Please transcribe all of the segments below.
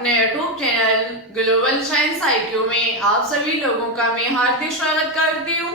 अपने YouTube channel global science IQ में आप सभी लोगों का मैं हार्दिक स्वागत करती हूँ।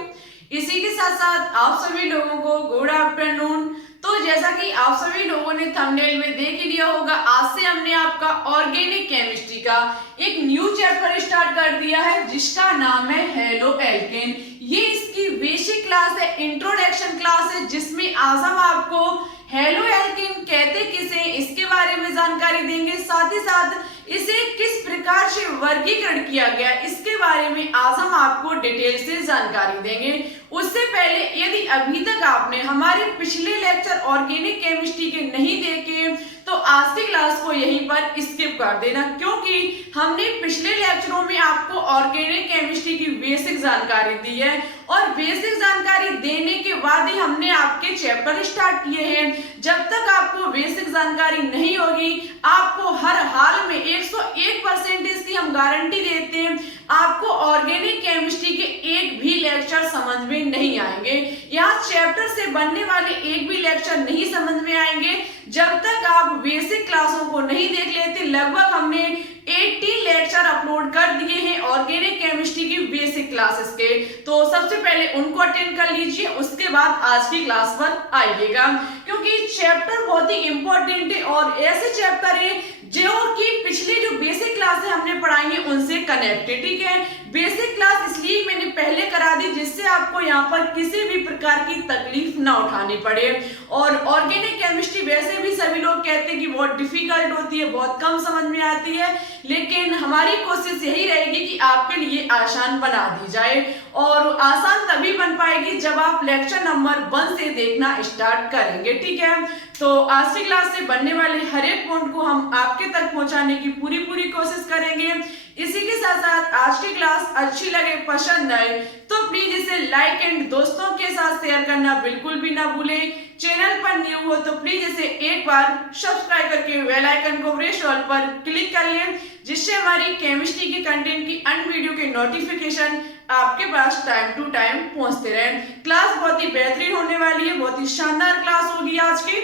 इसी के साथ साथ आप सभी लोगों को गुड आफ्टरनून। तो जैसा कि आप सभी लोगों ने थंबनेल में देख ही लिया होगा, आज से हमने आपका ऑर्गेनिक केमिस्ट्री का एक न्यू चैप्टर स्टार्ट कर दिया है जिसका नाम है हेलो एल्केन। ये इसकी बेसिक क्लास है, इंट्रोडक्शन क्लास है, जिसमें आज हम आपको हेलो एल्केन कहते किसे इसके बारे में जानकारी देंगे, साथ ही साथ इसे किस प्रकार से वर्गीकरण किया गया इसके बारे में आज हम आपको डिटेल से जानकारी देंगे। उससे पहले यदि अभी तक आपने हमारे पिछले लेक्चर ऑर्गेनिक केमिस्ट्री के नहीं देखे तो आज की क्लास को यहीं पर स्किप कर देना, क्योंकि हमने पिछले लेक्चरों में आपको ऑर्गेनिक केमिस्ट्री की बेसिक जानकारी दी है और बेसिक जानकारी देने के बाद ही हमने आपके चैप्टर स्टार्ट किए हैं। जब तक आपको बेसिक जानकारी नहीं होगी, आपको हर हाल में 101% की हम गारंटी देते हैं, आपको ऑर्गेनिक केमिस्ट्री के एक भी लेक्चर समझ में नहीं आएंगे। यहाँ चैप्टर से बनने वाले एक भी लेक्चर नहीं समझ में आएंगे जब तक आप बेसिक क्लासों को नहीं देख लेते। लगभग हमने 18 लेक्चर अपलोड कर दिए हैं ऑर्गेनिक केमिस्ट्री की बेसिक क्लासेस के, तो सबसे पहले उनको अटेंड कर लीजिए, उसके बाद आज की क्लास पर आइएगा, क्योंकि चैप्टर बहुत ही इंपॉर्टेंट है और ऐसे चैप्टर है जो कि पिछले जो बेसिक क्लासेस हमने पढ़ाई है उनसे कनेक्टेड। ठीक है, बेसिक क्लास इसलिए मैंने पहले करा दी जिससे आपको यहाँ पर किसी भी प्रकार की तकलीफ ना उठानी पड़े। और ऑर्गेनिक केमिस्ट्री वैसे भी सभी लोग कहते हैं कि बहुत डिफिकल्ट होती है, बहुत कम समझ में आती है, लेकिन हमारी कोशिश यही रहेगी कि आपके लिए आसान बना दी जाए। और आसान तभी बन पाएगी जब आप लेक्चर नंबर 1 से देखना स्टार्ट करेंगे। ठीक है, तो आज की क्लास से बनने वाले हर एक पॉइंट को हम आपके तक पहुंचाने की पूरी कोशिश करेंगे। इसी के साथ साथ आज की क्लास अच्छी लगे, पसंद आए तो प्लीज इसे लाइक एंड दोस्तों के साथ शेयर करना बिल्कुल भी ना भूलें। चैनल पर न्यू हो तो प्लीज इसे एक बार सब्सक्राइब करके बेल आइकन को प्रेस ऑल पर क्लिक कर लें, जिससे हमारी केमिस्ट्री के कंटेंट की अन्य वीडियो के नोटिफिकेशन आपके पास टाइम टू टाइम पहुंचते रहें। क्लास बहुत ही बेहतरीन होने वाली है, बहुत ही शानदार क्लास होगी आज की,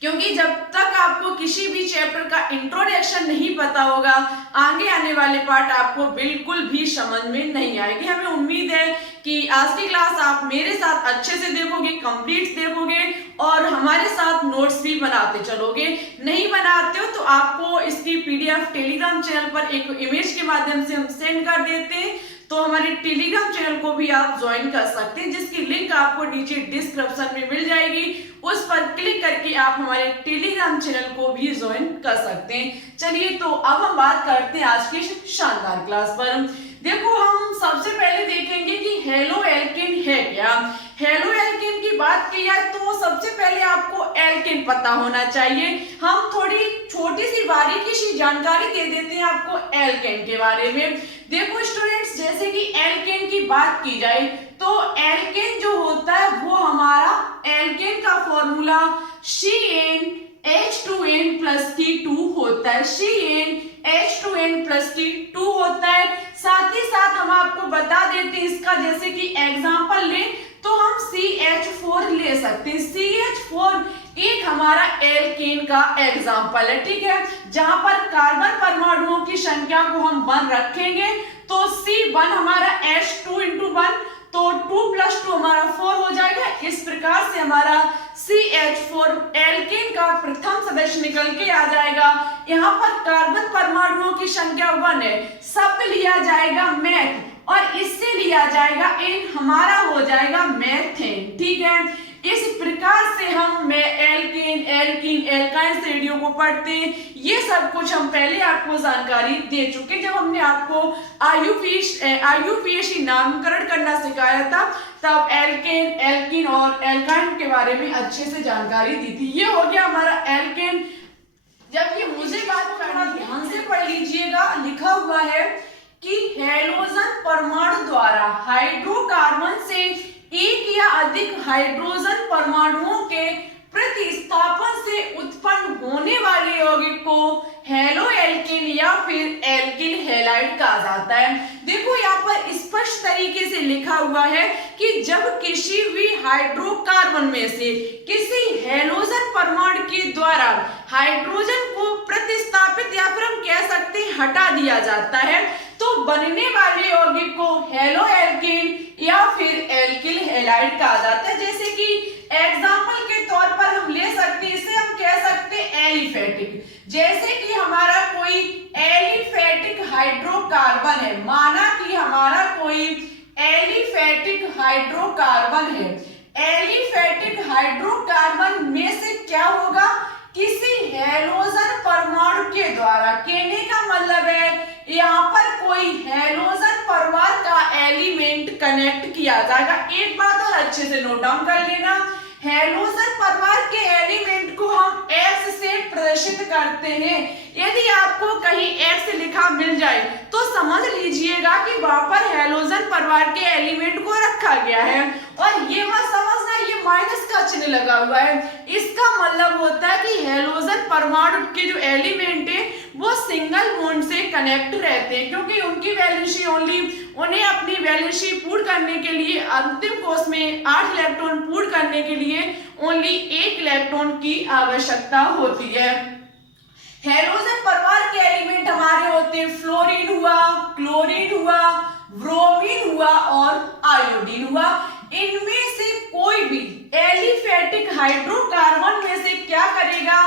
क्योंकि जब तक आपको किसी भी चैप्टर का इंट्रोडक्शन नहीं पता होगा, आगे आने वाले पार्ट आपको बिल्कुल भी समझ में नहीं आएगी। हमें उम्मीद है कि आज की क्लास आप मेरे साथ अच्छे से देखोगे, कंप्लीट देखोगे और हमारे साथ नोट्स भी बनाते चलोगे। नहीं बनाते हो तो आपको इसकी पीडीएफ टेलीग्राम चैनल पर एक इमेज के माध्यम से हम सेंड कर देते हैं, तो हमारे टेलीग्राम चैनल को भी आप ज्वाइन कर सकते हैं, जिसकी लिंक आपको नीचे डिस्क्रिप्शन में मिल जाएगी। उस पर क्लिक करके आप हमारे टेलीग्राम चैनल को भी ज्वाइन कर सकते हैं। चलिए, तो अब हम बात करते हैं आज की शानदार क्लास पर। देखो, हम सबसे पहले देखेंगे कि हेलो एल्केन है क्या। हेलो एल्केन की बात की जाए तो सबसे पहले आपको एल्केन पता होना चाहिए। हम थोड़ी छोटी सी बारीकी सी जानकारी दे देते हैं आपको एल्केन के बारे में। देखो स्टूडेंट्स, जैसे कि एल्केन की बात की जाए तो एल्केन जो होता है वो हमारा एल्केन का फॉर्मूला CnH2n+2 होता है। CnH2n+2 होता है। साथ ही साथ हम आपको बता देते हैं इसका, जैसे कि एग्जांपल लें तो हम CH4 ले सकते हैं। CH4 एक हमारा एल्केन का एग्जांपल है। ठीक है, जहां पर कार्बन परमाणुओं की संख्या को हम 1 रखेंगे तो C1 हमारा H2 × 1, तो 2 + 2 हमारा 4 हो जाएगा। इस प्रकार से हमारा CH4 एल्केन का प्रथम सदस्य निकल के आ जाएगा। यहाँ पर कार्बन परमाणुओं की संख्या 1 है, शब्द लिया जाएगा मैथ और इससे लिया जाएगा एन, हमारा हो जाएगा मेथेन। ठीक है, इस प्रकार से हम एल्केन, एल्कीन, एल्काइन श्रेणियों को पढ़ते हैं। ये सब कुछ हम पहले आपको जानकारी दे चुके जब हमने आपको IUPAC नामकरण करना सिखाया था, तब एल्केन, एल्कीन और एल्काइन के बारे में अच्छे से जानकारी दी थी। ये हो गया हमारा एल्केन। जब ये मुझे बात करना ध्यान से पढ़ लीजिएगा, लिखा हुआ है कि हैलोजन परमाणु द्वारा हाइड्रोकार्बन से एक या अधिक हाइड्रोजन परमाणुओं के प्रतिस्थापन से उत्पन्न होने वाले यौगिक को हेलो एल्केन या फिर एल्किल हैलाइड कहा जाता है। देखो यहाँ पर स्पष्ट तरीके से लिखा हुआ है कि जब किसी भी हाइड्रोकार्बन में से किसी हैलोजन परमाणु के द्वारा हाइड्रोजन को प्रतिस्थापित या फिर हम कह सकते हैं हटा दिया जाता है तो बनने वाले यौगिक को हेलो एल्केन या फिर एल्किल हैलाइड कहा जाता है। जैसे कि एग्जाम्पल के तौर पर हम ले सकते हैं, इसे हम कह सकते हैं एलिफेटिक। जैसे कि हमारा कोई एलिफेटिक हाइड्रोकार्बन है, माना कि हमारा कोई एलिफेटिक हाइड्रोकार्बन है, एलिफेटिक हाइड्रोकार्बन में से क्या होगा, किसी हैलोजन परमाणु के द्वारा, कहने का मतलब है यहाँ पर कोई हैलोजन परमाणु का एलिमेंट कनेक्ट किया जाएगा। एक बात और अच्छे से नोट डाउन कर लेना, हैलोजन परमाणु के एलिमेंट को हम X से प्रदर्शित करते हैं। यदि आपको कहीं X लिखा मिल जाए तो समझ लीजिएगा कि वहां पर हैलोजन परमाणु के एलिमेंट को रखा गया है, और ये मत समझना ये माइनस का चिन्ह लगा हुआ है। इसका मतलब होता है कि हैलोजन परमाणु के जो एलिमेंट है वो सिंगल बॉन्ड से कनेक्ट रहते हैं, क्योंकि उनकी वैलेंसी ओनली, उन्हें अपनी वैलेंसी पूर्ण करने के लिए अंतिम कोष में 8 इलेक्ट्रॉन पूर्ण करने के लिए ओनली 1 इलेक्ट्रॉन की आवश्यकता होती है। हैलोजन परमाणु के एलिमेंट हमारे होते हैं फ्लोरीन हुआ, क्लोरीन हुआ, ब्रोमीन हुआ और आयोडीन हुआ। इनमें से कोई भी एलिफेटिक हाइड्रोकार्बन में से क्या करेगा,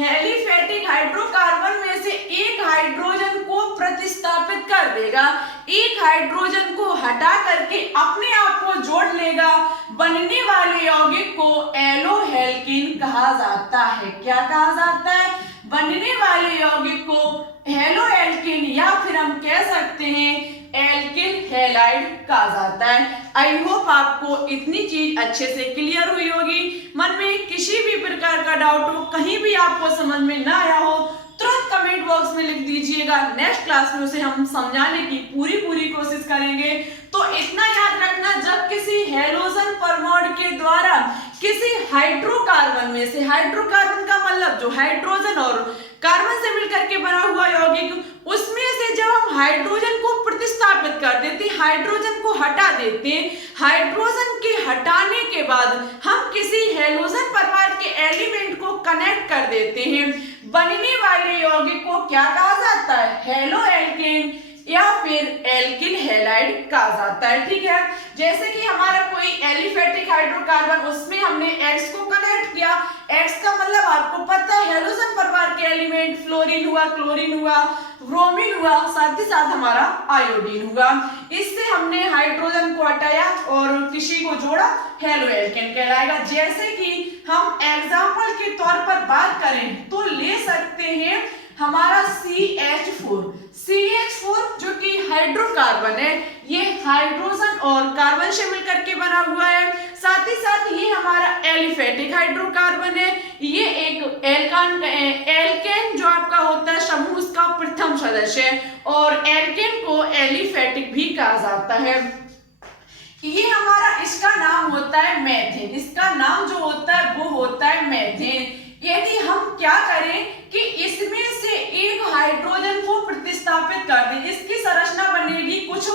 एलिफेटिक हाइड्रोकार्बन में से एक हाइड्रोजन को प्रतिस्थापित कर देगा, एक हाइड्रोजन को हटा करके अपने आप को जोड़ लेगा। बनने वाले यौगिक को एलोहेल्किन कहा जाता है। क्या कहा जाता है, बनने वाले यौगिक को हेलोएल्किन या फिर हम कह सकते हैं एल्किल हैलाइड कहा जाता है। आई होप आपको इतनी चीज अच्छे से क्लियर हुई होगी। मन में किसी भी प्रकार का डाउट हो, कहीं भी आपको समझ में ना आया हो, तुरंत कमेंट बॉक्स में लिख दीजिएगा। नेक्स्ट क्लास में उसे हम समझाने की पूरी कोशिश करेंगे। तो इतना याद रखना, जब किसी हैलोजन परमाणु के द्वारा किसी हाइड्रोकार्बन में से, हाइड्रोकार्बन का मतलब जो हाइड्रोजन और कार्बन से मिलकर के बना हुआ यौगिक, उसमें से जब हम हाइड्रोजन को प्रतिस्थापित कर देते, हाइड्रोजन को हटा देते, हाइड्रोजन के हटाने के बाद हम किसी हैलोजन परमाणु के एलिमेंट को कनेक्ट कर देते हैं, बनने वाले यौगिक को क्या कहा जाता है, हेलोएल्केन या फिर एल्किल हैलाइड कहा जाता है। ठीक है, जैसे कि हमारा कोई एलिफेटिक हाइड्रोकार्बन, उसमें हमने X को कनेक्ट किया, X का मतलब आपको पता है हैलोजन परमाणु के एलिमेंट फ्लोरीन हुआ, क्लोरीन हुआ, ब्रोमीन हुआ, साथ ही साथ हमारा आयोडीन हुआ। इससे हमने हाइड्रोजन को हटाया और किसी को जोड़ा, हेलोएल्केन कहलाएगा। जैसे कि हम एग्जाम्पल के तौर पर बात करें तो ले सकते हैं हमारा CH4 जो कि हाइड्रोकार्बन है, ये हाइड्रोजन और कार्बन से मिलकर के बना हुआ है। साथ ही साथ ये हमारा एलिफेटिक हाइड्रोकार्बन है, ये एक एल्केन जो आपका होता है समूह उसका प्रथम सदस्य है, और एल्केन को एलिफेटिक भी कहा जाता है। ये हमारा, इसका नाम होता है मेथेन, इसका नाम जो होता है वो होता है मेथेन। यदि हम क्या करें कि इसमें से एक हाइड्रोजन को प्रतिस्थापित कर दें, इसकी संरचना बनेगी कुछ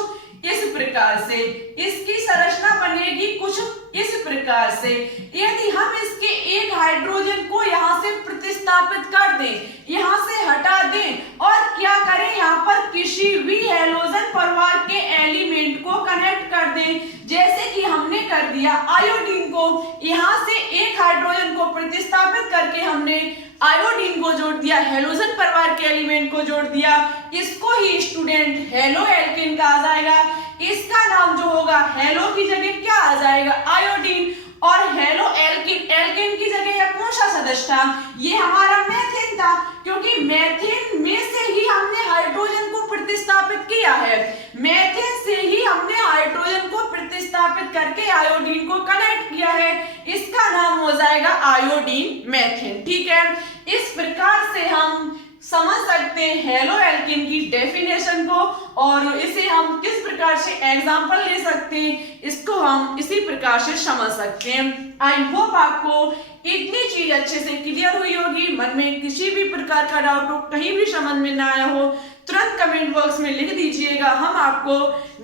इस प्रकार से, इसकी संरचना बनेगी कुछ इस प्रकार से। यदि हम इसके एक हाइड्रोजन को यहाँ से प्रतिस्थापित कर दें, यहाँ से हटा दें और क्या करें, यहाँ पर किसी भी हैलोजन परमाणु के एलिमेंट को कनेक्ट कर दें, जैसे कि हमने कर दिया आयोडीन को, यहाँ से एक हाइड्रोजन को प्रतिस्थापित करके हमने आयोडीन को जोड़ दिया, हैलोजन परमाणु के एलिमेंट को जोड़ दिया, इसको ही स्टूडेंट हेलोएल्केन कहा जाएगा। इसका नाम जो होगा, हेलो की जगह क्या आ जाएगा, आयोडीन, और हेलोएल्केन, एल्केन की जगह यह कौन सा सदस्य था, ये हमारा मेथेन था, क्योंकि मेथेन में से ही हमने हाइड्रोजन को प्रतिस्थापित किया है, मेथेन से ही हमने हाइड्रोजन को प्रतिस्थापित करके आयोडीन को कनेक्ट किया है, इसका नाम हो जाएगा आयोडीन मेथेन। ठीक है, इस प्रकार से हम समझ सकते हैं हेलोएल्केन की डेफिनेशन को, और इसे हम किस प्रकार से एग्जांपल ले सकते हैं, इसको हम इसी प्रकार से समझ सकते हैं। आई होप आपको इतनी चीज अच्छे से क्लियर हुई होगी, मन में किसी भी प्रकार का डाउट हो, कहीं भी समझ में ना आया हो, तुरंत कमेंट बॉक्स में लिख दीजिएगा। हम आपको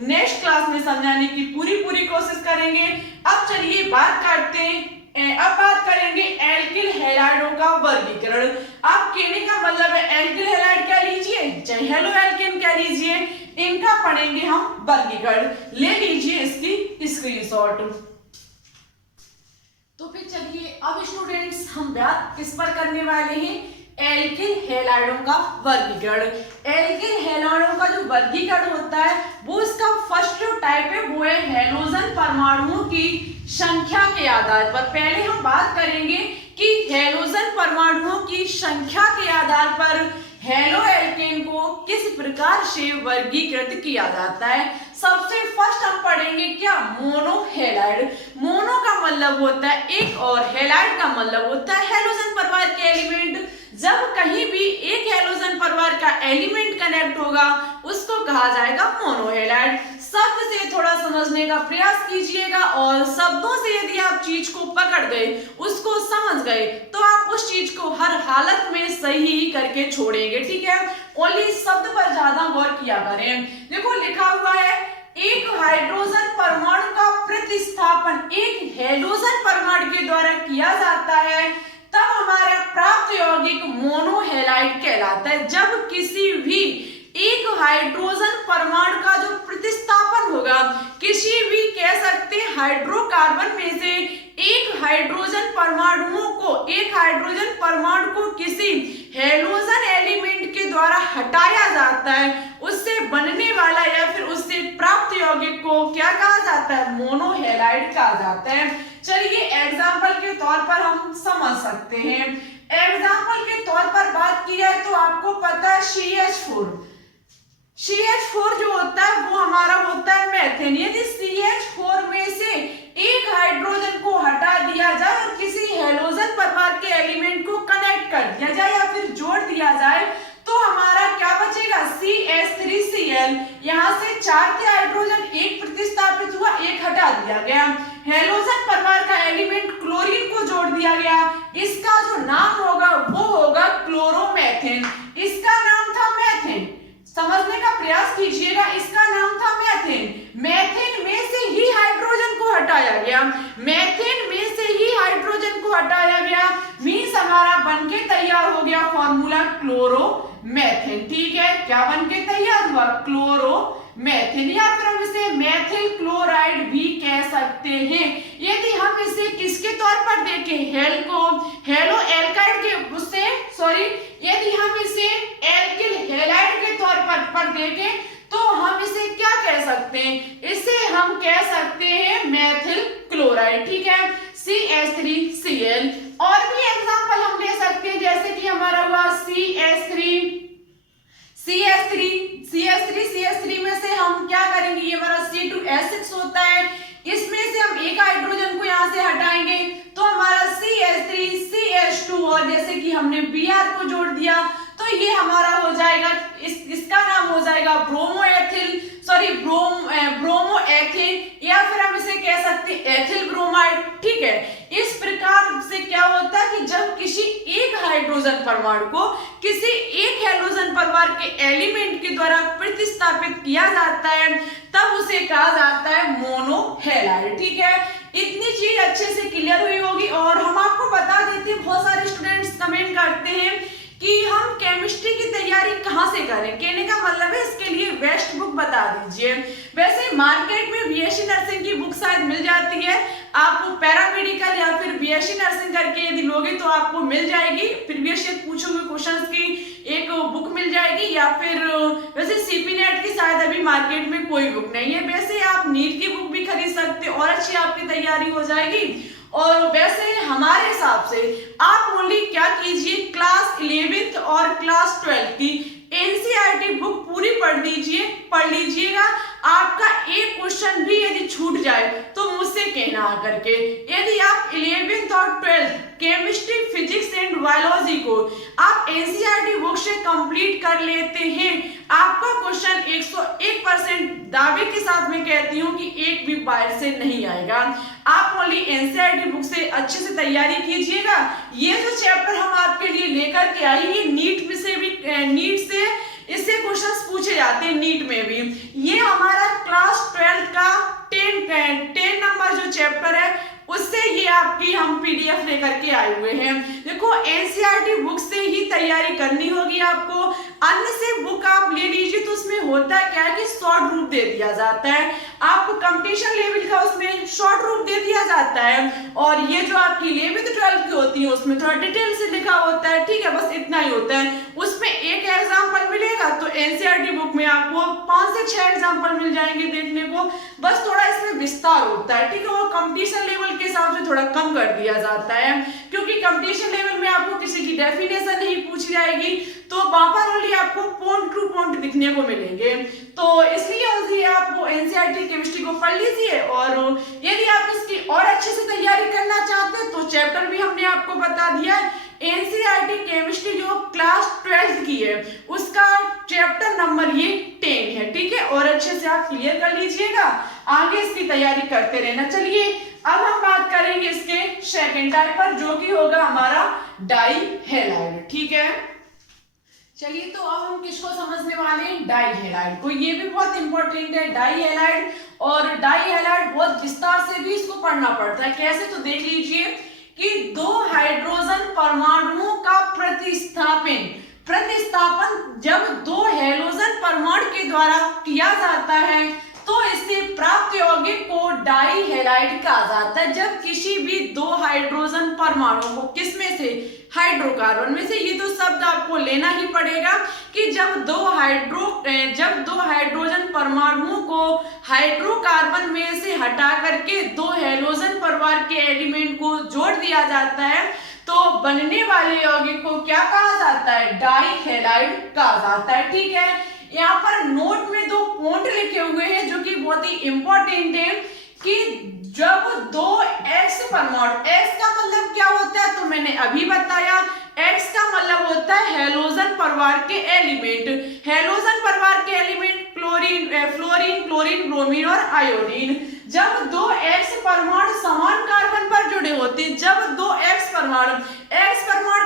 नेक्स्ट क्लास में समझाने की पूरी कोशिश करेंगे। अब चलिए बात करते हैं, अब बात करेंगे एल्किल हैलाइडों का वर्गीकरण। आप कहने का मतलब है एल्किल हैलाइड क्या लीजिए, चाहे हेलो एल्केन क्या लीजिए, इनका पढ़ेंगे हम वर्गीकरण। ले लीजिए इसकी स्क्रीनशॉट। तो फिर चलिए अब स्टूडेंट्स हम बात किस पर करने वाले हैं, एल्किल हैलाइडों का वर्गीकरण। एल्किल हैलाइडों का जो वर्गीकरण होता है वो इसका फर्स्ट जो टाइप है वो है हैलोजन परमाणुओं की संख्या के आधार पर। पहले हम बात करेंगे कि हैलोजन परमाणुओं की संख्या के आधार पर हेलो एल्केन को किस प्रकार से वर्गीकृत किया जाता है। सबसे फर्स्ट हम पढ़ेंगे क्या, मोनो हैलाइड। मोनो का मतलब होता है एक और हैलाइड का मतलब होता है हैलोजन परिवार के एलिमेंट। जब कहीं भी एक हैलोजन परिवार का एलिमेंट कनेक्ट होगा उसको कहा जाएगा मोनोहैलाइड। शब्द से थोड़ा समझने का प्रयास कीजिएगा और शब्दों से यदि आप चीज को पकड़ गए, उसको समझ गए, तो आप उस चीज को हर हालत में सही करके छोड़ेंगे, ठीक है। ओनली शब्द पर ज्यादा गौर किया करें। देखो लिखा हुआ है एक हाइड्रोजन परमाणु का प्रतिस्थापन एक हैलोजन परमाणु के द्वारा किया जाता है, तब हमारा प्राप्त यौगिक मोनोहैलाइड कहलाता है। जब किसी भी एक हाइड्रोजन परमाणु का जो प्रतिस्थापन होगा, किसी भी कह सकते हैं हाइड्रोकार्बन में से एक हाइड्रोजन परमाणु को किसी हैलोजन एलिमेंट के द्वारा हटाया जाता है, उससे बनने वाला या फिर उससे प्राप्त यौगिक को क्या कहा जाता है, मोनोहैलाइड कहा जाता है। चलिए एग्जाम्पल के तौर पर हम समझ सकते हैं। एग्जाम्पल के तौर पर बात की जाए तो आपको पता है CH4 जो होता है वो हमारा होता है मेथेन। यदि CH4 में से एक हाइड्रोजन को हटा दिया जाए और किसी हैलोजन परिवार के एलिमेंट को कनेक्ट कर दिया जाए या फिर जोड़ दिया जाए तो हमारा क्या बचेगा, CH3Cl। यहाँ से 4 थे हाइड्रोजन, एक प्रतिस्थापित हुआ, एक हटा दिया गया। हैलोजन परिवार का एलिमेंट क्लोरीन को जोड़ दिया गया, इसका जो नाम होगा वो होगा क्लोरोमेथेन। इसका नाम था मेथेन, समझने का प्रयास कीजिएगा, इसका नाम था मेथेन। मेथेन में से ही हाइड्रोजन को हटाया गया, मीन्स हमारा बनके तैयार हो गया फॉर्मूला क्लोरोमेथेन, ठीक है। क्या बनके तैयार हुआ, क्लोरोमेथेन, या फिर हम इसे मेथिल क्लोराइड भी कह सकते हैं। यदि हम इसे किसके तौर पर देखें, हेलो एल्काइड के उससे यदि हम इसे एल्किल हैलाइड के तौर पर देखें तो हम इसे क्या कह सकते हैं, इसे हम कह सकते हैं मेथिल क्लोराइड, ठीक है, CH3Cl। और भी एग्जांपल हम ले सकते हैं, जैसे कि हमारा हुआ CH3 में से हम क्या करेंगे, ये हमारा C2H6 होता है, इसमें से हम एक हाइड्रोजन को यहाँ से हटाएंगे तो हमारा CH3CH2 और जैसे कि हमने Br को जोड़ दिया तो ये हमारा हो जाएगा, इसका नाम हो जाएगा ब्रोमोएथिन, या फिर हम इसे कह सकते हैं एथिल ब्रोमाइड, ठीक है। इस प्रकार से क्या होता है कि जब किसी एक हाइड्रोजन परमाणु को किसी एक हैलोजन परिवार के एलिमेंट के द्वारा प्रतिस्थापित किया जाता है तब उसे कहा जाता है मोनोहैलाइड, ठीक है। इतनी चीज अच्छे से क्लियर हुई होगी। और हम आपको बता देते हैं, बहुत सारे स्टूडेंट्स कमेंट करते हैं कि हम केमिस्ट्री की तैयारी कहाँ से करें, कहने का मतलब है इसके लिए बेस्ट बुक बता दीजिए। वैसे मार्केट में बीएससी नर्सिंग की बुक शायद मिल जाती है, आप पैरामेडिकल या फिर बीएससी नर्सिंग करके यदि लोगे तो आपको मिल जाएगी, प्रीवियस ईयर पूछे हुए क्वेश्चंस की एक बुक मिल जाएगी, या फिर वैसे सीपी नेट की शायद अभी मार्केट में कोई बुक नहीं है। वैसे आप नीट की बुक भी खरीद सकते और अच्छी आपकी तैयारी हो जाएगी। और वैसे हमारे हिसाब से आप ओनली क्या कीजिए, क्लास 11th और क्लास 12 की एनसीईआरटी बुक पूरी पढ़ लीजिएगा। आपका एक क्वेश्चन भी यदि छूट जाए तो मुझसे कहना आकर के। यदि आप 11th और 12th chemistry, physics and biology को आप एनसीईआरटी बुक से कंप्लीट कर लेते हैं, आपका क्वेश्चन 101% दावे के साथ मैं कहती हूँ कि एक भी बाहर से नहीं आएगा। आप ओनली एनसीईआरटी बुक से अच्छे से तैयारी कीजिएगा। ये जो चैप्टर हम आपके लिए लेकर के आई, ये नीट से इससे क्वेश्चंस पूछे जाते हैं नीट में भी। ये हमारा क्लास 12 का 10 नंबर जो चैप्टर है उससे ये आपकी हम पीडीएफ लेकर के आए हुए हैं। देखो एनसीईआरटी बुक से ही तैयारी करनी होगी आपको। अन्य से बुक आप ले लीजिए तो उसमें होता क्या है कि शॉर्ट रूप दे दिया जाता है, आपको कंपटीशन लेवल का उसमें शॉर्ट रूप दे दिया जाता है। और ये जो आपकी 11th 12th की होती है उसमें थोड़ा डिटेल से लिखा होता है, ठीक है, बस इतना ही होता है। उसमें एक एग्जाम्पल मिलेगा, तो एनसीईआरटी बुक में आपको 5 से 6 एग्जाम्पल मिल जाएंगे देखने को, बस थोड़ा इसमें विस्तार होता है, ठीक है। वो कंपटीशन लेवल के हिसाब से थोड़ा कम कर दिया जाता है, क्योंकि कंपटीशन लेवल में आपको किसी की डेफिनेशन नहीं पूछी जाएगी, तो वहां पर ओनली आपको पॉइंट टू पॉइंट दिखने को मिलेंगे। तो इसलिए आप एनसीईआरटी केमिस्ट्री को पढ़ लीजिए। और यदि आप इसकी और अच्छे से तैयारी करना चाहते हैं तो चैप्टर भी हमने आपको बता दिया है। एनसीईआरटी केमिस्ट्री जो क्लास 12 की है उसका चैप्टर नंबर ये 10 है, ठीक है। और अच्छे से आप क्लियर कर लीजिएगा, आगे इसकी तैयारी करते रहना। चलिए अब हम बात करेंगे इसके सेकेंड टाइप पर, जो कि होगा हमारा डाई हैलाइड, ठीक है। चलिए तो अब हम किसको समझने वाले हैं, डाई हैलाइड को। ये भी बहुत इंपॉर्टेंट है डाई हैलाइड, और डाई हैलाइड बहुत विस्तार से भी इसको पढ़ना पड़ता है। कैसे, तो देख लीजिए कि 2 हाइड्रोजन परमाणुओं का प्रतिस्थापन जब 2 हैलोजन परमाणु के द्वारा किया जाता है तो इससे प्राप्त यौगिक को डाई हैलाइड कहा जाता है। जब किसी भी 2 हाइड्रोजन परमाणु को, किसमें से, हाइड्रोकार्बन में से, ये तो शब्द आपको लेना ही पड़ेगा कि जब 2 हाइड्रोजन परमाणुओं को हाइड्रोकार्बन में से हटा करके 2 हैलोजन परिवार के एलिमेंट को जोड़ दिया जाता है तो बनने वाले यौगिक को क्या कहा जाता है, डाई हैलाइड कहा जाता है, ठीक है। यहाँ पर नोट में 2 पॉइंट लिखे हुए हैं जो कि बहुत ही इंपॉर्टेंट है कि जब 2 एक्स परमाणु, एक्स का मतलब क्या होता है तो मैंने अभी बताया, एक्स का मतलब होता है हैलोजन परिवार के एलिमेंट। हैलोजन परिवार के एलिमेंट फ्लोरीन, ब्रोमीन और आयोडीन। जब 2 एक्स परमाणु समान कार्बन पर जुड़े होते हैं, जब 2 एक्स परमाणु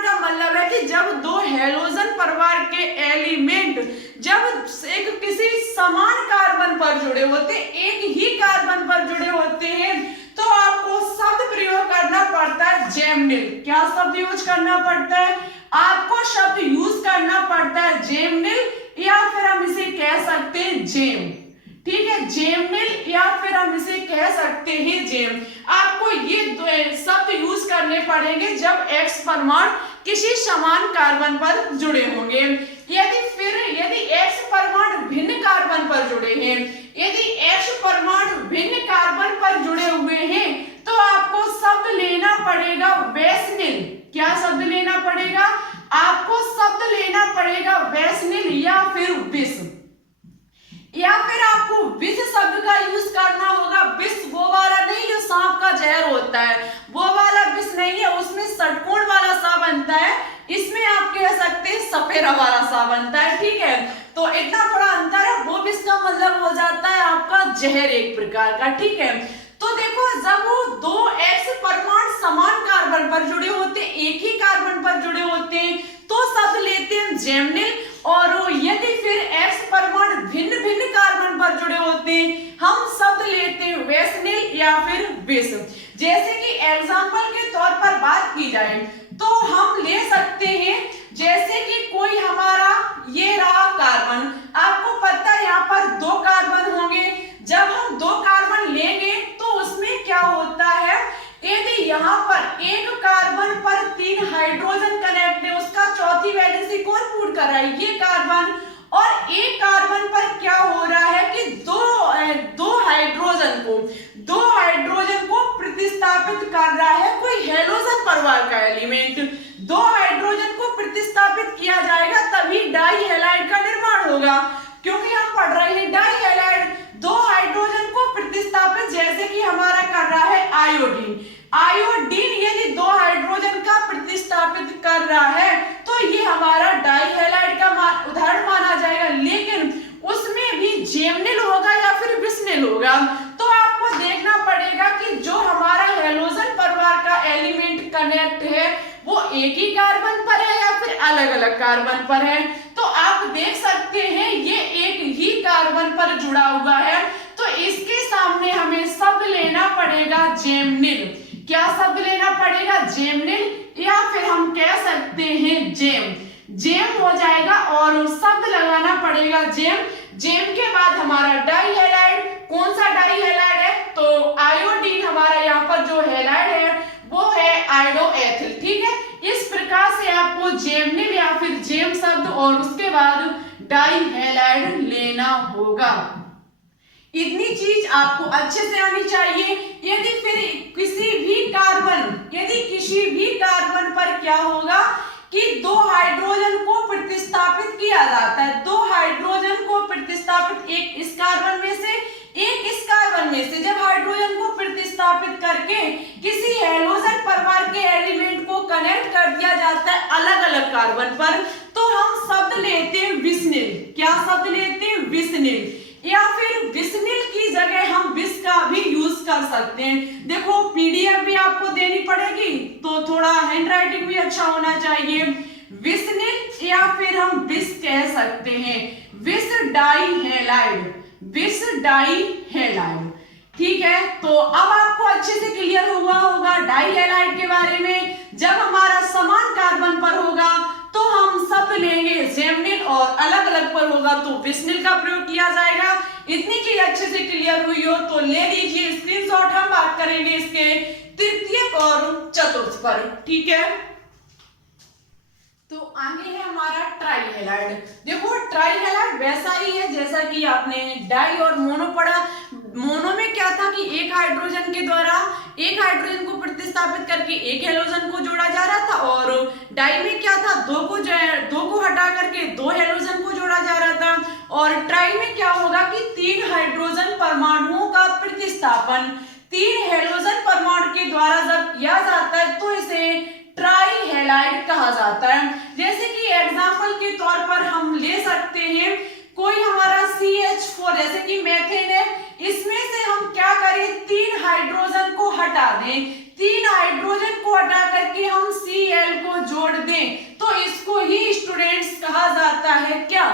का मतलब है कि जब 2 हैलोजन परिवार के एलिमेंट जब एक किसी समान कार्बन पर जुड़े होते, एक ही कार्बन पर जुड़े होते हैं, तो आपको शब्द प्रयोग करना पड़ता है जेमनिल। क्या शब्द यूज करना पड़ता है, आपको शब्द यूज करना पड़ता है जेमनिल, या फिर हम इसे कह सकते हैं जेम, ठीक है, जेमनिल, या फिर हम इसे कह सकते हैं जेम। आपको ये शब्द यूज करने पड़ेंगे जब एक्स परमाणु किसी समान कार्बन पर जुड़े होंगे। यदि एक्स परमाणु भिन्न कार्बन पर जुड़े हैं, यदि एक्स परमाणु भिन्न कार्बन पर जुड़े हुए हैं तो आपको शब्द लेना पड़ेगा वेसनिल। क्या शब्द लेना पड़ेगा, आपको शब्द लेना पड़ेगा वेसनिल या फिर विष, या फिर आपको विष शब्द का यूज करना होगा। विष वो वाला नहीं जो सांप का जहर होता है, वो वाला विष नहीं है, उसमें षटकोण वाला सा बनता है, इसमें आप कह सकते हैं सपेरा वाला सा बनता है, ठीक है। तो इतना थोड़ा अंतर है, वो विष का मतलब हो जाता है आपका जहर एक प्रकार का, ठीक है। तो देखो जब वो 2 एक्स परमाणु समान कार्बन पर जुड़े होते, एक ही कार्बन पर जुड़े होते हैं तो शब्द लेते हैं जेमनिल, और यदि फिर एक्स परमाणु भिन्न भिन्न कार्बन पर जुड़े होते हैं हम शब्द लेते हैं वेसनिल या फिर विष। जैसे कि एग्जांपल के तौर पर बात की जाए तो हम ले सकते हैं, जैसे कि कोई हमारा ये रहा कार्बन, आपको पता है यहाँ पर 2 कार्बन होंगे, जब हम 2 कार्बन लेंगे तो उसमें क्या होता है, यदि यहाँ पर एक कार्बन पर 3 हाइड्रोजन कनेक्ट है, उसका चौथी वैलेंसी कौन पूर्ण कर रहा है, ये कार्बन, और एक कार्बन पर क्या हो रहा है कि दो हाइड्रोजन को प्रतिस्थापित कर रहा है कोई हैलोजन परिवार का एलिमेंट। 2 हाइड्रोजन को प्रतिस्थापित किया जाएगा तभी डाई हैलाइड का निर्माण होगा, क्योंकि हम पढ़ रहे हैं डाई हैलाइड। 2 हाइड्रोजन को प्रतिस्थापित, जैसे कि हमारा कर रहा है आयोडीन यदि 2 हाइड्रोजन का प्रतिस्थापित कर रहा है तो ये हमारा डाई हैलाइड का उदाहरण माना जाएगा। लेकिन उसमें भी विस्निल होगा। तो आपको देखना पड़ेगा कि जो हमारा हैलोजन परिवार का एलिमेंट कनेक्ट है वो एक ही कार्बन पर है या फिर अलग अलग कार्बन पर है। तो आप देख सकते हैं ये एक ही कार्बन पर जुड़ा हुआ है, तो इसके सामने हमें शब्द लेना पड़ेगा जेमनिल। क्या शब्द लेना पड़ेगा? जेमनिल, या फिर हम कह सकते हैं जेम। जेम हो जाएगा और शब्द लगाना पड़ेगा जेम। जेम के बाद हमारा डाई हैलाइड, कौन सा डाई हैलाइड है? तो आयोडीन हमारा यहाँ पर जो हैलाइड है वो है आयोडोएथिल। ठीक है, इस प्रकार से आपको जेमनिल या फिर जेम शब्द और उसके बाद डाई हैलाइड लेना होगा। इतनी चीज आपको अच्छे से आनी चाहिए। यदि किसी भी कार्बन पर क्या होगा कि दो हाइड्रोजन को प्रतिस्थापित किया जाता है, दो हाइड्रोजन को प्रतिस्थापित एक इस कार्बन में से एक इस कार्बन में से, जब हाइड्रोजन को प्रतिस्थापित करके किसी हैलोजन परिवार के एलिमेंट को कनेक्ट कर दिया जाता है अलग अलग कार्बन पर, तो हम शब्द लेते हैं विस्निल। क्या शब्द लेते हैं? विस्निल। या फिर विस्निल की जगह हम विस का भी यूज कर सकते हैं। देखो पीडीएफ भी आपको देनी पड़ेगी तो थोड़ा हैंडराइटिंग भी अच्छा होना चाहिए। विस्निल या फिर हम विस कह सकते हैं, विस डाई हैलाइड, विस डाई हैलाइड। ठीक है, तो अब आपको अच्छे से क्लियर हुआ होगा डाई हैलाइड के बारे में। जब हमारा समान कार्बन पर होगा तो हम शब्द लेंगे जेमनिल और अलग अलग पर होगा तो विस्निल का प्रयोग किया जाएगा। इतनी चीज अच्छे से क्लियर हुई हो तो ले लीजिए स्क्रीनशॉट। हम बात करेंगे इसके तृतीयक और चतुर्थ पर। ठीक है, तो आगे है हमारा ट्राई हैलाइड। देखो ट्राई हैलाइड वैसा ही है जैसा कि आपने डाई और मोनो पढ़ा। मोनो में क्या था कि एक हाइड्रोजन के द्वारा एक हाइड्रोजन को प्रतिस्थापित करके एक हैलोजन को जोड़ा जा रहा था, और डाई में क्या था, दो को हटा करके दो हैलोजन को जोड़ा जा रहा था। और ट्राई में क्या होगा कि तीन हाइड्रोजन परमाणुओं का प्रतिस्थापन तीन हैलोजन परमाणु के द्वारा जब किया जाता है तो इसे ट्राई हैलाइड कहा जाता है। जैसे कि एग्जांपल के तौर पर हम ले सकते हैं कोई हमारा CH4 जैसे कि मेथेन है, इसमें से हम क्या करें, तीन हाइड्रोजन को हटा दें, तीन हाइड्रोजन को हटा करके हम Cl को जोड़ दें तो इसको ही स्टूडेंट्स कहा जाता है क्या,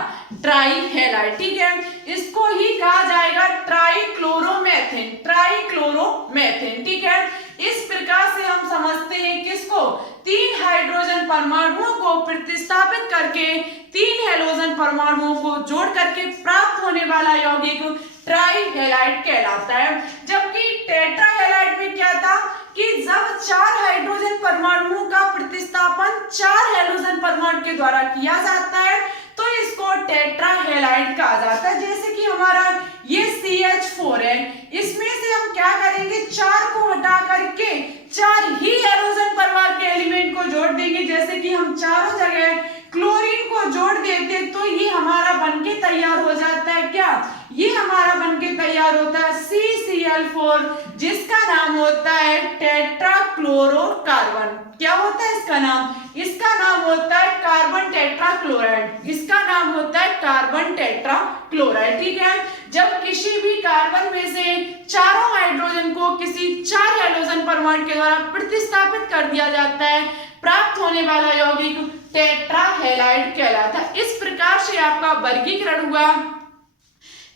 ट्राई हैलाइड। ठीक है, इसको ही कहा जाएगा ट्राइक्लोरोमेथेन, ट्राइक्लोरोमेथेन। ठीक है, इस प्रकार से हम समझते हैं किसको, तीन हाइड्रोजन परमाणुओं को प्रतिस्थापित करके तीन हैलोजन परमाणुओं को जोड़ करके प्राप्त होने वाला यौगिक ट्राई हैलाइड कहलाता है। जबकि टेट्रा हैलाइड में क्या था कि जब चार हाइड्रोजन परमाणुओं का प्रतिस्थापन चार हैलोजन परमाणु के द्वारा किया जाता है तो इसको टेट्रा हैलाइड कहा जाता है। जैसे कि हमारा ये CH4 है, इसमें से हम क्या करेंगे, चार को हटा करके चार ही हैलोजन परिवार के एलिमेंट को जोड़ देंगे। जैसे कि हम चारों जगह क्लोरीन को जोड़ देते तो ये हमारा बनके तैयार हो जाता है क्या, ये हमारा बनके तैयार होता है CCl4, जिसका नाम होता है टेट्राक्लोरोकार्बन। क्या होता है इसका नाम, इसका नाम होता है कार्बन टेट्राक्लोराइड, इसका नाम होता है कार्बन टेट्राक्लोराइड। ठीक है, जब किसी भी कार्बन में से चारों हाइड्रोजन को किसी चार हैलोजन परमाणु के द्वारा प्रतिस्थापित कर दिया जाता है प्राप्त होने वाला यौगिक टेट्रा हैलाइड कहलाता है। इस प्रकार से आपका वर्गीकरण हुआ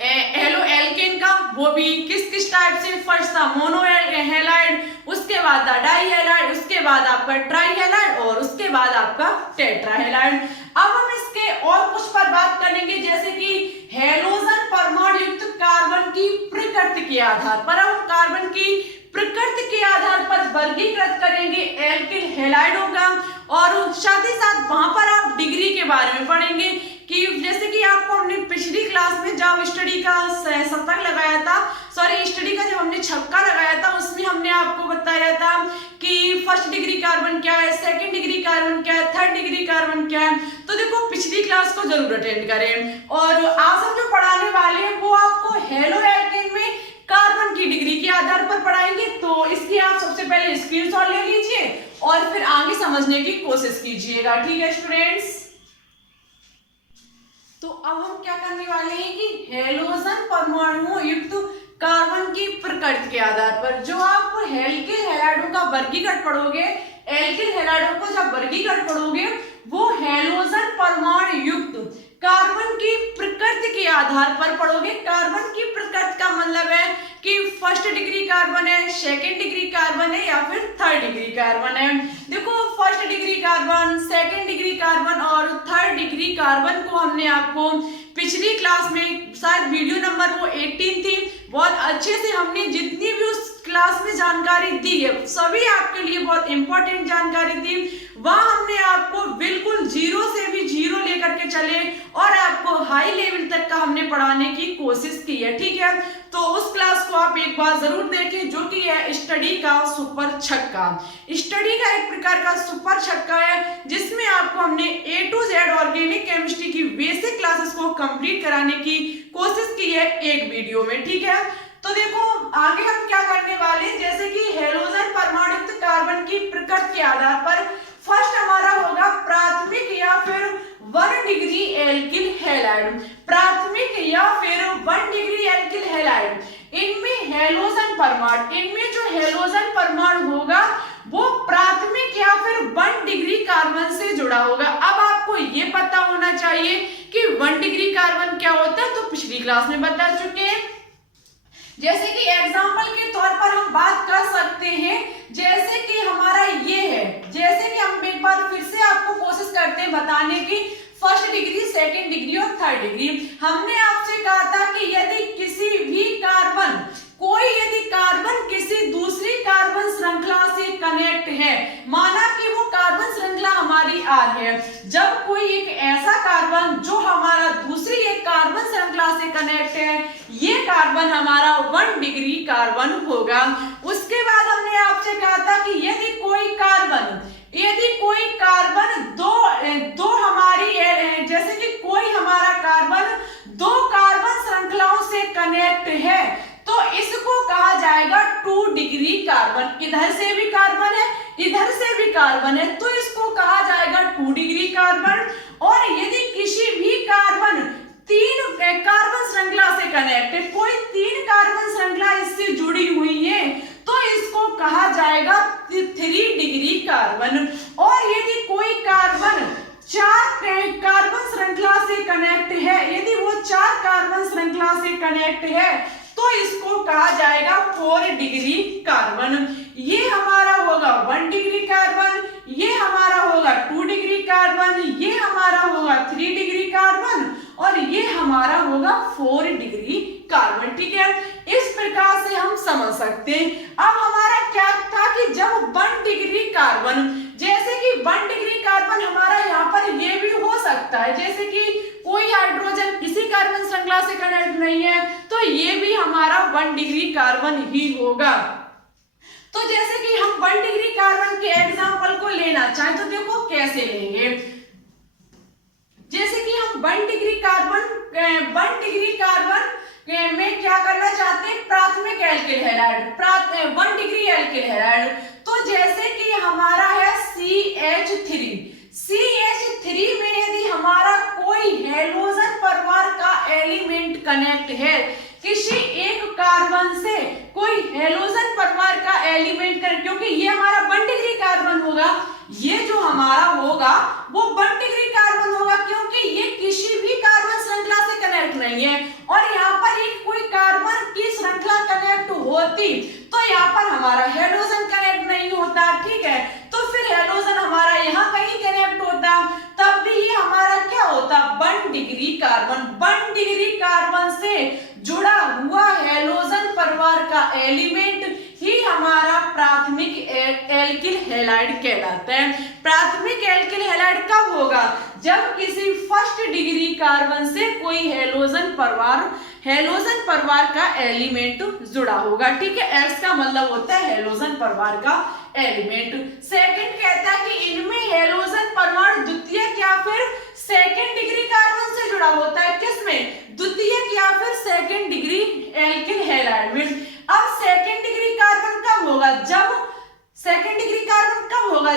एलो एल्केन का, वो भी किस किस टाइप से, फर्स्ट था मोनो हैलाइड, उसके बाद था डाई हैलाइड, उसके बाद आपका ट्राई हैलाइड और उसके बाद आपका टेट्रा हैलाइड। अब हम इसके और कुछ पर बात करेंगे जैसे कि हैलोजन परमाणु युक्त कार्बन की प्रकृति के आधार पर। हम कार्बन की प्रकृति के आधार पर वर्गीकृत करेंगे एल्किल हैलाइडों का, और साथ ही साथ वहां पर आप डिग्री के बारे में पढ़ेंगे कि जैसे कि आपको हमने पिछली क्लास में जब स्टडी का शतक लगाया था, सॉरी स्टडी का जब हमने छक्का लगाया था उसमें हमने आपको बताया था कि फर्स्ट डिग्री कार्बन क्या है, सेकंड डिग्री कार्बन क्या है, थर्ड डिग्री कार्बन क्या है। तो देखो पिछली क्लास को जरूर अटेंड करें। और आज हम जो पढ़ाने वाले हैं वो आपको हेलो एल्केन में कार्बन की डिग्री के आधार पर पढ़ाएंगे, तो इसकी आप सबसे पहले स्क्रीनशॉट ले लीजिए और फिर आगे समझने की कोशिश कीजिएगा। ठीक है स्टूडेंट्स, तो अब हम क्या करने वाले हैं कि हैलोजन परमाणुओं युक्त कार्बन की प्रकृति के आधार पर। जो आप एल्किल हैलाइडों का वर्गीकरण पढ़ोगे, एल्किल हैलाइडों को जब वर्गीकरण पढ़ोगे वो हैलोजन परमाणु युक्त कार्बन की प्रकृति के आधार पर पढ़ोगे। कार्बन की प्रकृति का मतलब है कि फर्स्ट डिग्री कार्बन है, सेकेंड डिग्री कार्बन है या फिर थर्ड डिग्री कार्बन है। देखो first degree carbon, second degree carbon और थर्ड डिग्री कार्बन को हमने आपको पिछली क्लास में, शायद वीडियो नंबर वो 18 थी, बहुत अच्छे से हमने जितनी भी उस क्लास में जानकारी दी है सभी आपके लिए बहुत इंपॉर्टेंट जानकारी थी। वहां हमने आपको बिल्कुल जीरो से भी जीरो लेकर के चले और आपको हाई लेवल तक का हमने पढ़ाने की कोशिश की है, ठीक है। तो उस क्लास को आप एक बार जरूर देखें, जो कि है स्टडी का सुपर छक्का। स्टडी का एक प्रकार का सुपर छक्का है जिसमें आपको हमने A to Z organic chemistry की बेसिक क्लासेस को कंप्लीट कराने की कोशिश की है एक वीडियो में, ठीक है। तो देखो आगे हम क्या करने वाले हैं, जैसे कि हैलोजन परमाणु युक्त कार्बन की प्रकृति के आधार पर फर्स्ट हमारा होगा प्राथमिक या फिर 1 डिग्री एल्किल हैलाइड। प्राथमिक या फिर 1 डिग्री एल्किल हैलाइड, इनमें हैलोजन परमाणु, इनमें जो हैलोजन परमाणु होगा वो प्राथमिक या फिर 1 डिग्री कार्बन से जुड़ा होगा। अब आपको ये पता होना चाहिए कि 1 डिग्री कार्बन क्या होता है, तो पिछली क्लास में बता चुके हैं। जैसे कि एग्जाम्पल के तौर पर हम बात कर सकते हैं, जैसे कि हमारा ये है, जैसे कि हम एक बार फिर से आपको कोशिश करते हैं बताने की फर्स्ट डिग्री, सेकेंड डिग्री और थर्ड डिग्री। हमने आपसे कहा था कि यदि किसी भी कार्बन, कोई यदि कार्बन किसी दूसरी कार्बन श्रृंखला से कनेक्ट है, माना कि वो कार्बन श्रृंखला हमारी R है, जब कोई एक ऐसा कार्बन जो हमारा दूसरी एक कार्बन श्रृंखला से कनेक्ट है, ये कार्बन हमारा 1 डिग्री कार्बन होगा। उसके बाद हमने आपसे कहा था कि यदि कोई कार्बन दो हमारी, जैसे कि कोई हमारा कार्बन 2 कार्बन श्रृंखलाओं से कनेक्ट है तो इसको कहा जाएगा 2 डिग्री कार्बन। इधर से भी कार्बन है, इधर से भी कार्बन है, तो इसको कहा जाएगा 2 डिग्री कार्बन। और यदि किसी भी कार्बन 3 कार्बन श्रृंखला से कनेक्ट है, कोई 3 कार्बन श्रृंखला इससे जुड़ी हुई है, तो इसको कहा जाएगा 3 डिग्री कार्बन। और यदि कोई कार्बन 4 कार्बन श्रृंखला से कनेक्ट है, यदि वो 4 कार्बन श्रृंखला से कनेक्ट है तो इसको कहा जाएगा 4 डिग्री कार्बन। ये हमारा होगा 1 डिग्री कार्बन, ये हमारा होगा 2 डिग्री कार्बन, ये हमारा होगा 3 डिग्री कार्बन और ये हमारा होगा 4 डिग्री कार्बन, ठीक है। इस प्रकार से हम समझ सकते हैं। अब हमारा क्या था कि जब 1 डिग्री कार्बन, जैसे कि 1 डिग्री कार्बन हमारा यहाँ पर ये भी हो सकता है, जैसे कि कोई हाइड्रोजन किसी कार्बन श्रृंखला से कनेक्ट नहीं है तो ये भी हमारा 1 डिग्री कार्बन ही होगा। तो जैसे कि हम 1 डिग्री कार्बन के एग्जांपल को लेना चाहें तो देखो कैसे लेंगे। जैसे कि हम 1 डिग्री कार्बन में क्या करना चाहते हैं, प्राथमिक alkyl halide, 1 degree alkyl halide. तो जैसे कि हमारा है CH3 में यदि हमारा कोई हैलोजन परिवार का एलिमेंट कनेक्ट है, किसी एक कार्बन से कोई हैलोजन परिवार का एलिमेंट कर, क्योंकि ये हमारा 1 डिग्री कार्बन होगा, ये जो हमारा होगा वो 1 डिग्री कार्बन होगा क्योंकि ये किसी भी कार्बन श्रृंखला से कनेक्ट नहीं है। और यहाँ पर एक कोई कार्बन की श्रृंखला कनेक्ट होती तो यहाँ पर हमारा हैलोजन कनेक्ट नहीं होता, ठीक है। तो फिर हैलोजन हमारा यहाँ कहीं कनेक्ट होता, तब भी ये हमारा क्या होता, 1 डिग्री कार्बन। 1 डिग्री कार्बन से जुड़ा हुआ हैलोजन परिवार का एलिमेंट ही हमारा प्राथमिक एल्किल हैलाइड कहलाता है। प्राथमिक एल्किल हैलाइड कब होगा, जब किसी फर्स्ट डिग्री कार्बन से कोई हैलोजन परिवार का एलिमेंट जुड़ा होगा, ठीक है। एल्स का मतलब होता है हैलोजन परिवार का एलिमेंट। सेकंड कहता है कि इनमें हैलोजन परमाणु द्वितीयक या फिर सेकंड डिग्री कार्बन से जुड़ा होता है, किसमें, द्वितीयक या फिर सेकंड डिग्री एल्किल हैलाइड में। अब सेकंड डिग्री कार्बन कब होगा,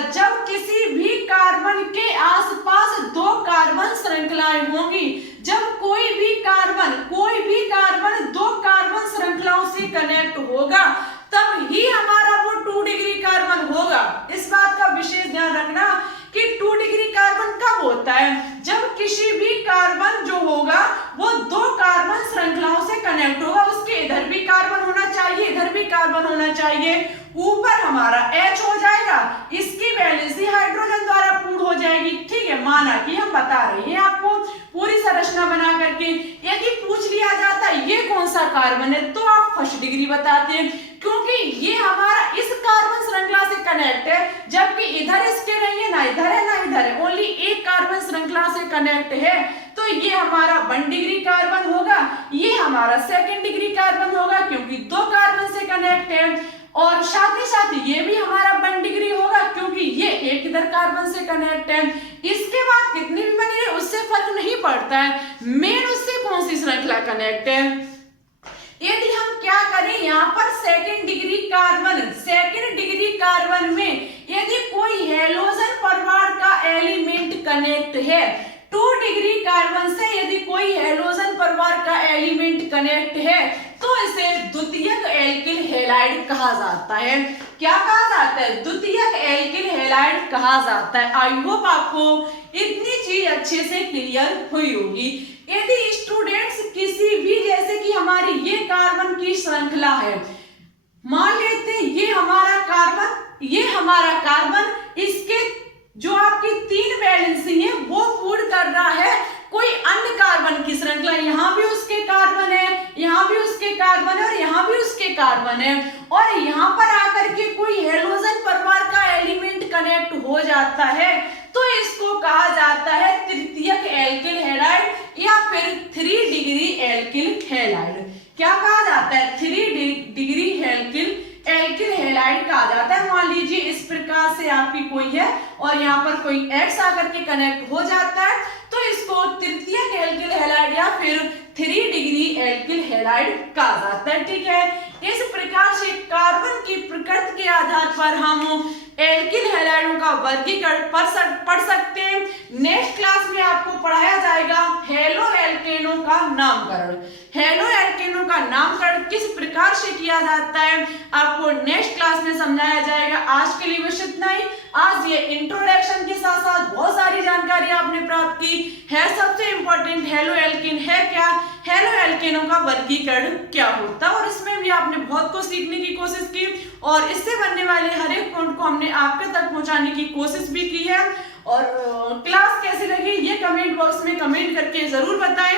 जब किसी भी कार्बन के आसपास 2 कार्बन श्रृंखलाएं होंगी। जब कोई भी कार्बन 2 कार्बन श्रृंखलाओं से ध्यान रखना कि 2 डिग्री कार्बन कब होता है, जब किसी भी कार्बन जो होगा वो 2 कार्बन श्रृंखलाओं से कनेक्ट होगा, उसके इधर भी कार्बन होना चाहिए, इधर भी कार्बन होना चाहिए, ऊपर हमारा H हो जाएगा, इसकी वैलेंसी हाइड्रोजन द्वारा पूर्ण हो जाएगी। ठीक है, माना कि हम बता रहे हैं आपको पूरी संरचना बना करके। यदि पूछ लिया जाता है ये कौन सा कार्बन है, तो आप फर्स्ट डिग्री बताते हैं, क्योंकि ये हमारा इस कार्बन श्रृंखला से कनेक्ट है, जबकि इधर इसके नहीं है, ना इधर है ना इधर है, ओनली एक कार्बन श्रृंखला से कनेक्ट है, तो ये हमारा 1 डिग्री कार्बन होगा, ये हमारा 2nd डिग्री कार्बन होगा, क्योंकि 2 कार्बन से कनेक्ट है, और साथ ही साथ ये भी हमारा 1 डिग्री होगा, क्योंकि ये एक इधर कार्बन से कनेक्ट है। इसके बाद कितनी भी बनी है उससे फर्क नहीं पड़ता है, मेन उससे कौन सी श्रृंखला कनेक्ट है। यदि हम क्या करें, यहाँ पर 2nd डिग्री कार्बन में यदि कोई हैलोजन परमाणु का एलिमेंट कनेक्ट है, 2 डिग्री कार्बन से यदि कोई हैलोजन परमाणु का एलिमेंट कनेक्ट है, तो इसे द्वितीयक एल्किल हैलाइड कहा जाता है। क्या कहा जाता है? द्वितीयक एल्किल हैलाइड कहा जाता है। आई होप आपको इतनी चीज अच्छे से क्लियर हुई होगी। यदि स्टूडेंट्स किसी भी, जैसे कि हमारी ये कार्बन की श्रृंखला है, मान लेते हैं ये हमारा कार्बन, इसके जो आपकी 3 वैलेंसी है वो पूर्ण कर रहा है कोई अन्य कार्बन की श्रृंखला, यहाँ भी उसके कार्बन है, यहाँ भी उसके कार्बन है और यहाँ भी उसके कार्बन है, और यहाँ पर आकर के कोई हैलोजन परमाणु का एलिमेंट कनेक्ट हो जाता है, तो इसको कहा जाता है तृतीयक एल्किल हैलाइड या फिर 3 डिग्री एल्किल हैलाइड। क्या कहा जाता है? 3 डिग्री एल्किल हैलाइड कहा जाता है। मान लीजिए इस प्रकार से आपकी कोई है और यहाँ पर कोई X आकर के कनेक्ट हो जाता है, तो इसको तृतीयक एल्किल हैलाइड या फिर 3 डिग्री एल्किल हैलाइड कहा जाता है। ठीक है, इस प्रकार से कार्बन की प्रकृति के आधार पर हम एल्किल हैलाइडों का वर्गीकरण पढ़ सकते हैं। नेक्स्ट क्लास में आपको पढ़ाया जाएगा हैलो एल्केनों का नामकरण। हैलो एल्केनों का नामकरण किस प्रकार से किया जाता है आपको नेक्स्ट क्लास में समझाया जाएगा। आज के लिए बस इतना ही। आज ये इंट्रोडक्शन के साथ साथ बहुत सारी जानकारी आपने प्राप्त की है। सबसे इंपॉर्टेंट हैलो एल्केन है क्या, हैलो एल्केनों का वर्गीकरण क्या होता है, और इसमें भी आपने बहुत कुछ सीखने की कोशिश की और इससे बनने वाले हर एक पॉइंट को हमने आपके तक पहुंचाने की कोशिश भी की है। और क्लास कैसी लगी ये कमेंट बॉक्स में कमेंट करके जरूर बताएं।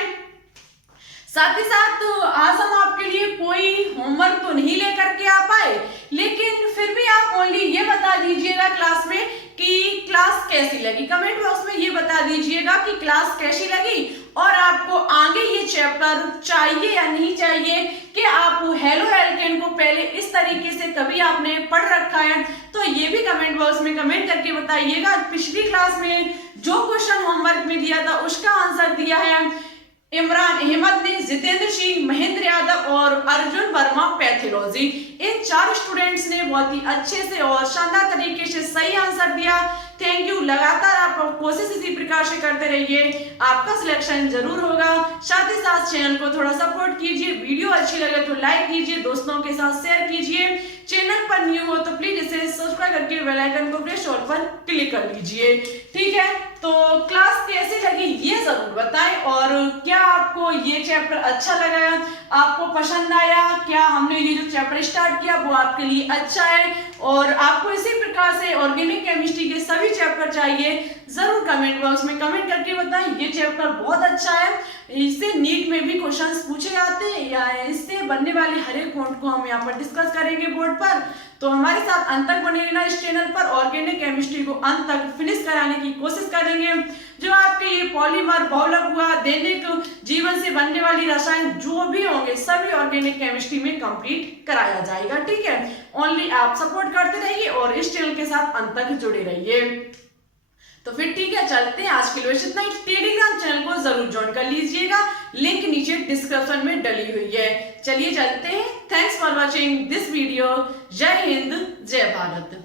साथ ही साथ आज हम आपके लिए कोई होमवर्क तो नहीं लेकर के आ पाए, लेकिन फिर भी आप ओनली ये बता दीजिएगा क्लास में कि क्लास कैसी लगी। कमेंट बॉक्स में ये बता दीजिएगा कि क्लास कैसी लगी और आपको आगे ये चैप्टर चाहिए या नहीं चाहिए, कि आप हैलो एल्केन को पहले इस तरीके से कभी आपने पढ़ रखा है, तो ये भी कमेंट बॉक्स में कमेंट करके बताइएगा। पिछली क्लास में जो क्वेश्चन होमवर्क में दिया था उसका आंसर दिया है इमरान अहमद ने, जितेंद्र सिंह, महेंद्र यादव और अर्जुन वर्मा पैथोलॉजी। इन 4 स्टूडेंट्स ने बहुत ही अच्छे से और शानदार तरीके से सही आंसर दिया। Thank you. लगातार आप कोशिश इसी प्रकार से करते रहिए, आपका सिलेक्शन जरूर होगा। साथ ही साथ चैनल को थोड़ा सपोर्ट कीजिए, वीडियो अच्छी लगे तो लाइक कीजिए, दोस्तों के साथ शेयर कीजिए। चैनल पर न्यू हो तो प्लीज इसे सब्सक्राइब करके बेल आइकन को प्रेस ऑल पर क्लिक कर लीजिए। ठीक है, तो क्लास कैसी लगी ये जरूर बताएं, और क्या आपको ये चैप्टर अच्छा लगा, आपको पसंद आया, क्या हमने ये जो चैप्टर स्टार्ट किया वो आपके लिए अच्छा है, और आपको इसी प्रकार से ऑर्गेनिक केमिस्ट्री के सभी चैप्टर चाहिए, जरूर कमेंट बॉक्स में कमेंट करके बताएं। ये चैप्टर बहुत अच्छा है, इससे नीट में भी क्वेश्चंस पूछे जाते हैं, या इससे बनने वाले हर एक पॉइंट को हम यहाँ पर डिस्कस करेंगे बोर्ड पर। तो हमारे साथ अंत तक बने रहना इस चैनल पर। ऑर्गेनिक केमिस्ट्री को अंत तक फिनिश कराने की कोशिश करेंगे। जो आपके ये पॉलीमर, बहुलक हुआ, दैनिक जीवन से बनने वाली रसायन जो भी होंगे सभी ऑर्गेनिक केमिस्ट्री में कंप्लीट कराया जाएगा। ठीक है, ओनली आप सपोर्ट करते रहिए और इस चैनल के साथ अंत तक जुड़े रहिए। तो फिर ठीक है, चलते हैं। आज के लिए इतना ही। टेलीग्राम चैनल को जरूर ज्वाइन कर लीजिएगा, लिंक नीचे डिस्क्रिप्शन में डली हुई है। चलिए चलते हैं। Thanks for watching this video. जय हिंद, जय भारत।